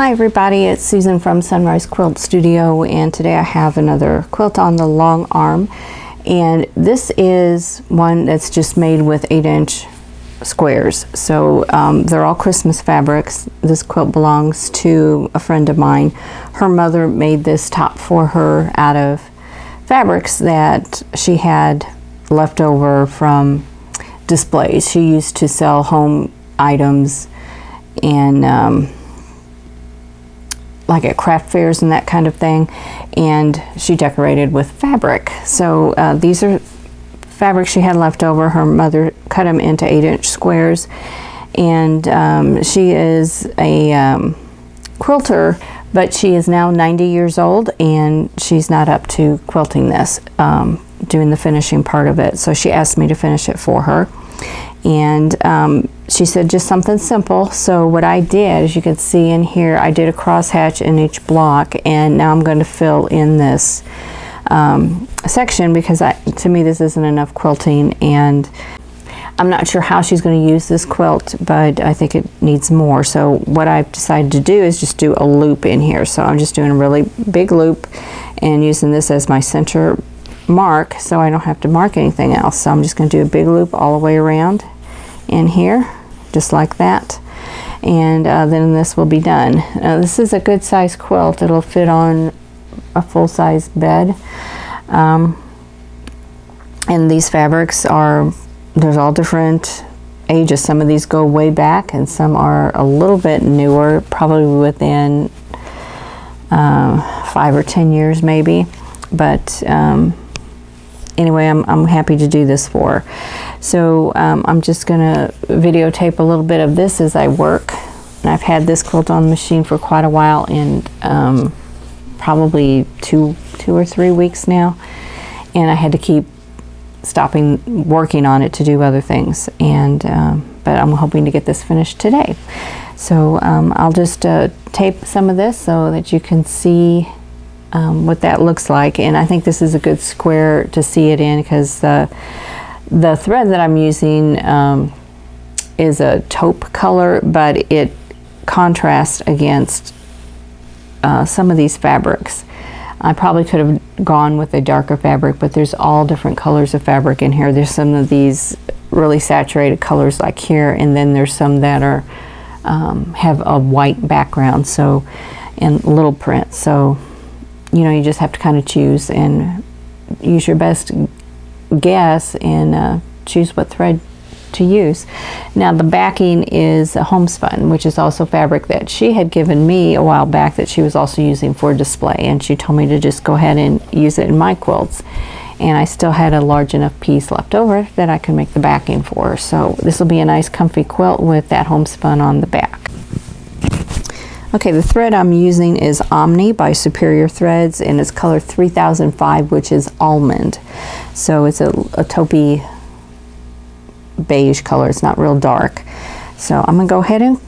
Hi everybody, it's Susan from Sunrise Quilt Studio, and today I have another quilt on the long arm, and this is one that's just made with 8-inch squares. So they're all Christmas fabrics. This quilt belongs to a friend of mine. Her mother made this top for her out of fabrics that she had left over from displays. She used to sell home items and like at craft fairs and that kind of thing, and she decorated with fabric. So these are fabrics she had left over. Her mother cut them into 8-inch squares, and she is a quilter, but she is now 90 years old and she's not up to quilting this, doing the finishing part of it. So she asked me to finish it for her, and she said just something simple. So what I did, as you can see in here, I did a crosshatch in each block, and now I'm going to fill in this section because to me this isn't enough quilting, and I'm not sure how she's going to use this quilt, but I think it needs more. So what I've decided to do is just do a loop in here. So I'm just doing a really big loop and using this as my center mark, so I don't have to mark anything else. So I'm just going to do a big loop all the way around in here, just like that, and then this will be done. This is a good size quilt. It'll fit on a full-size bed, and these fabrics are, there's all different ages. Some of these go way back and some are a little bit newer, probably within 5 or 10 years maybe, but anyway, I'm happy to do this for her. So I'm just gonna videotape a little bit of this as I work. And I've had this quilt on the machine for quite a while, and probably two or 3 weeks now, and I had to keep stopping working on it to do other things, and but I'm hoping to get this finished today. So I'll just tape some of this so that you can see what that looks like. And I think this is a good square to see it in, because the thread that I'm using is a taupe color, but it contrasts against some of these fabrics. I probably could have gone with a darker fabric, but there's all different colors of fabric in here. There's some of these really saturated colors like here, and then there's some that are have a white background, so, and little print. So you know, you just have to kind of choose and use your best guess and choose what thread to use. Now the backing is a homespun, which is also fabric that she had given me a while back that she was also using for display, and she told me to just go ahead and use it in my quilts, and I still had a large enough piece left over that I could make the backing for her. So this will be a nice comfy quilt with that homespun on the back. Okay, the thread I'm using is Omni by Superior Threads, and it's color 3005, which is almond. So it's a taupey beige color. It's not real dark. So I'm going to go ahead and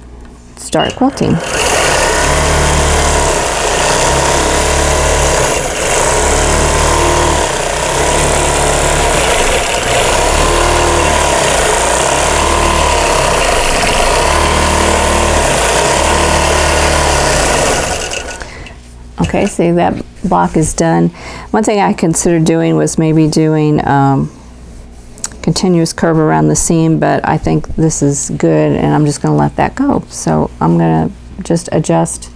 start quilting. Okay, see, that block is done. One thing I considered doing was maybe doing continuous curve around the seam, but I think this is good, and I'm just going to let that go. So I'm going to just adjust.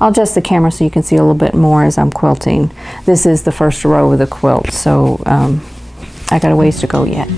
I'll adjust the camera so you can see a little bit more as I'm quilting. This is the first row of the quilt, so I got a ways to go yet.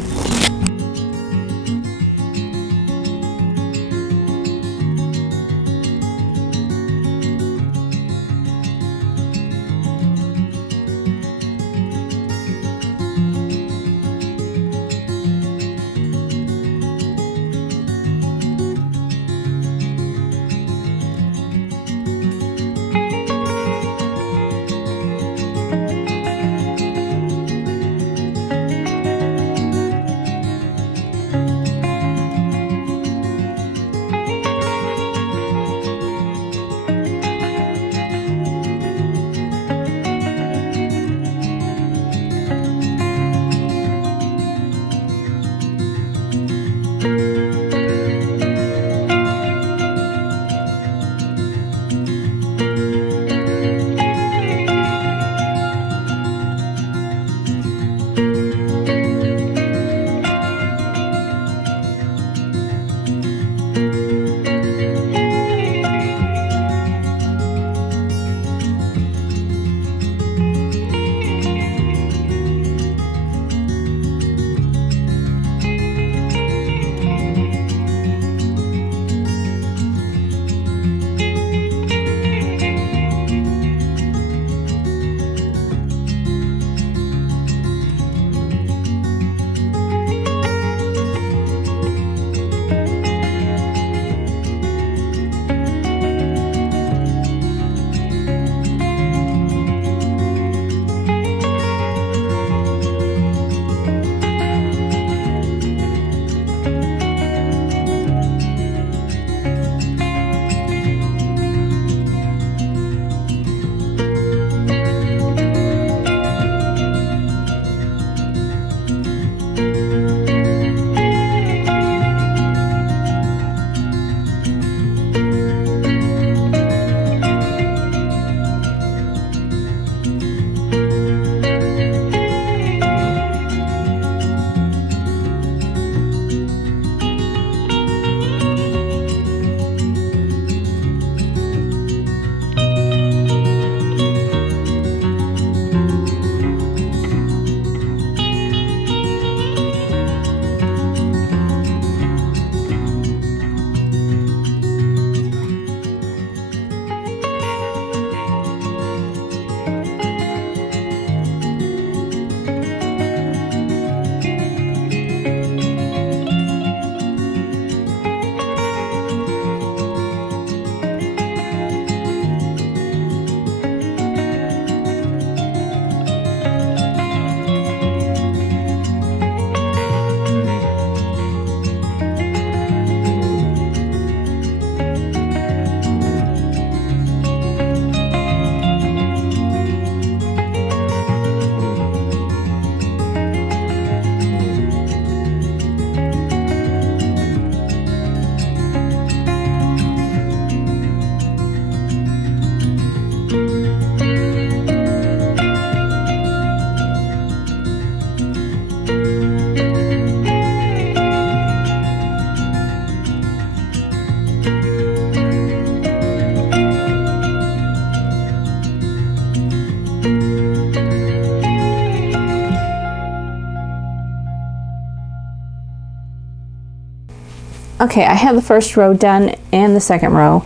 Okay, I have the first row done and the second row.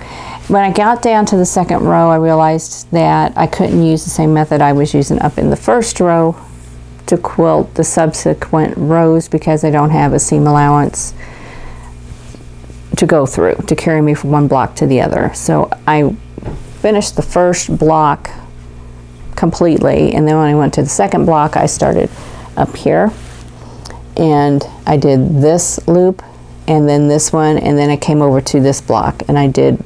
When I got down to the second row, I realized that I couldn't use the same method I was using up in the first row to quilt the subsequent rows because I don't have a seam allowance to go through to carry me from one block to the other. So I finished the first block completely, and then when I went to the second block, I started up here and I did this loop and then this one, and then I came over to this block and I did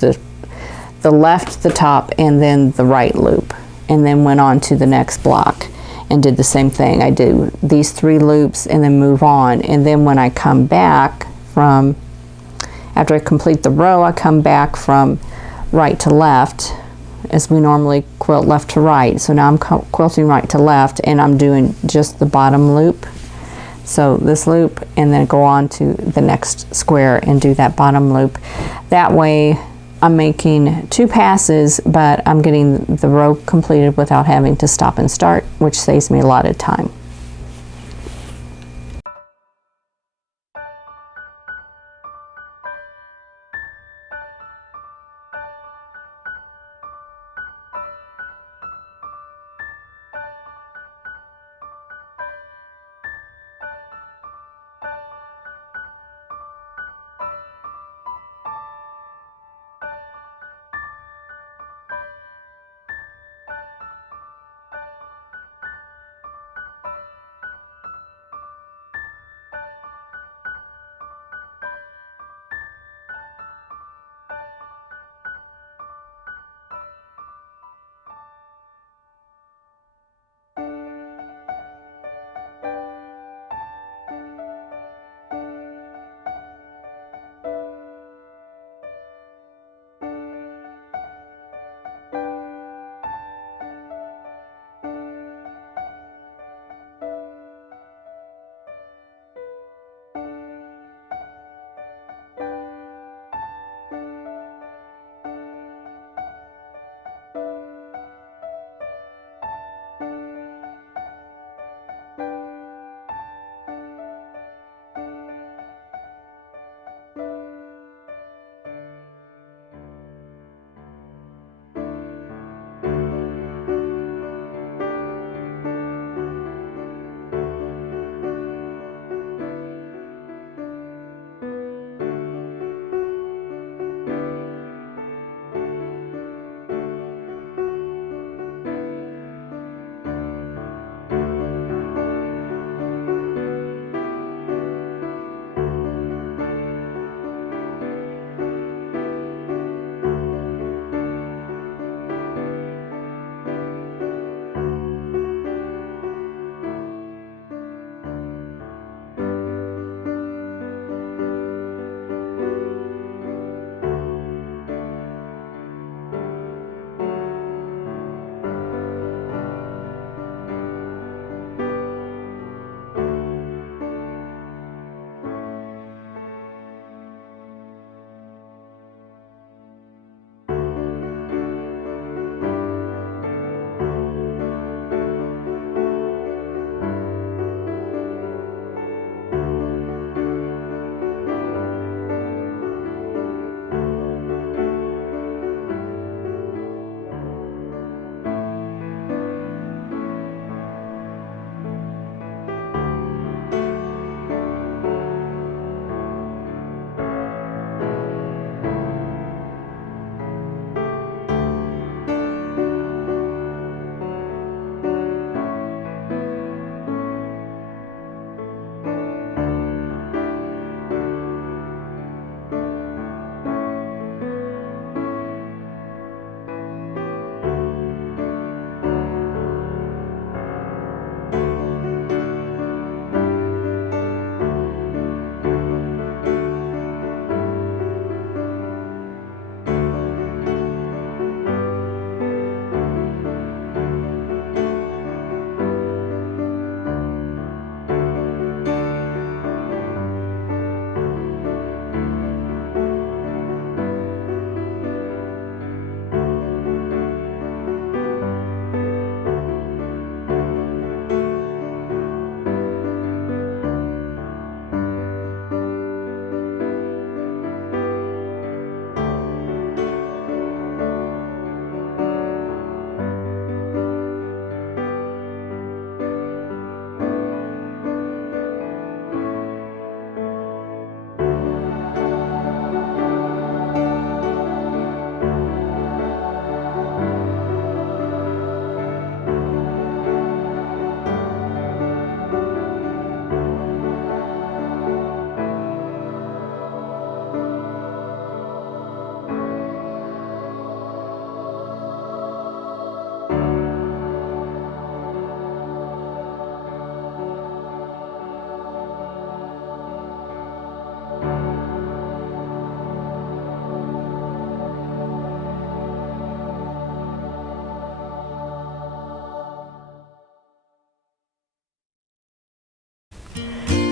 the left, the top, and then the right loop, and then went on to the next block and did the same thing. I do these 3 loops and then move on, and then when I come back from, after I complete the row, I come back from right to left as we normally quilt left to right. So now I'm quilting right to left, and I'm doing just the bottom loop. So this loop, and then go on to the next square and do that bottom loop. That way I'm making 2 passes, but I'm getting the row completed without having to stop and start, which saves me a lot of time.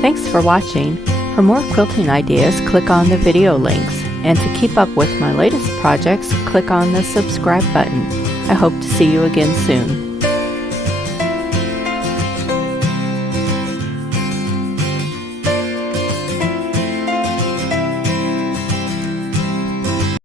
Thanks for watching. For more quilting ideas, click on the video links. And to keep up with my latest projects, click on the subscribe button. I hope to see you again soon.